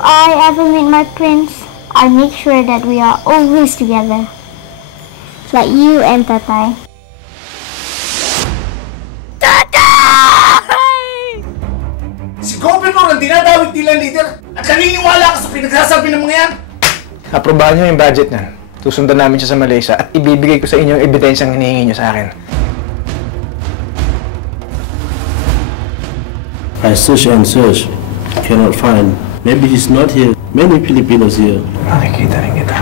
I ever meet my prince, I'll make sure that we are always together. Like you and Tatay. Tatay! Si Governor ang dinadawit nilang leader at naniniwala ka sa pinagsasabi ng mga yan! Aprobahan niyo yung budget niyan. Susundan namin siya sa Malaysia at ibibigay ko sa inyo yung ebidensyang hinihingi niyo sa akin. I search and search. Cannot find. Maybe he's not here. Many Filipinos here. Makikita rin kita.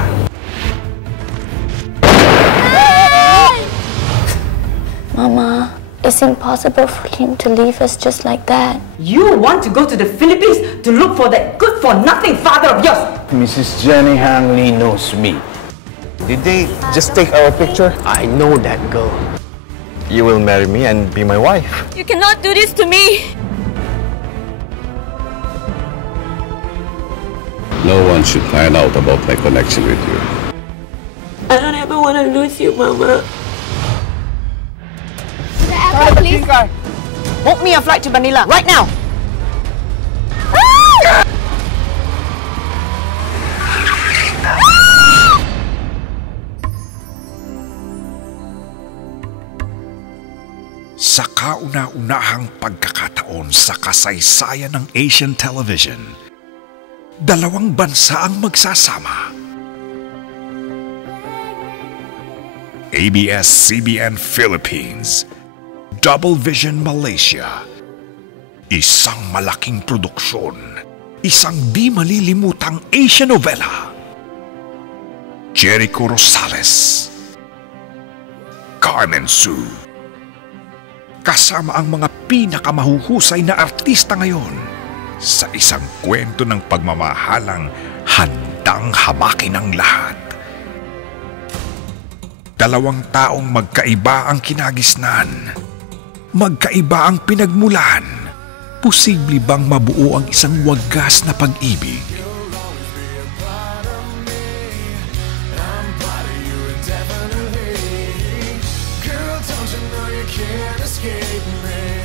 Mama, it's impossible for him to leave us just like that. You want to go to the Philippines to look for that good-for-nothing father of yours? Mrs. Jenny Hang Lee knows me. Did they just take our picture? I know that girl. You will marry me and be my wife. You cannot do this to me! No one should find out about my connection with you. I don't ever want to lose you, Mama. Please. Book me a flight to Manila, right now! Sa kauna-unahang pagkakataon sa kasaysayan ng Asian television, dalawang bansa ang magsasama. ABS-CBN Philippines, Double Vision Malaysia. Isang malaking produksyon, isang di malilimutang Asian novela. Jericho Rosales, Carmen Sue, kasama ang mga pinakamahuhusay na artista ngayon sa isang kwento ng pagmamahalang handang hamakin ang lahat. Dalawang taong magkaiba ang kinagisnan, magkaiba ang pinagmulan. Posible bang mabuo ang isang wagas na pag-ibig? Girl, don't you know you can't escape me?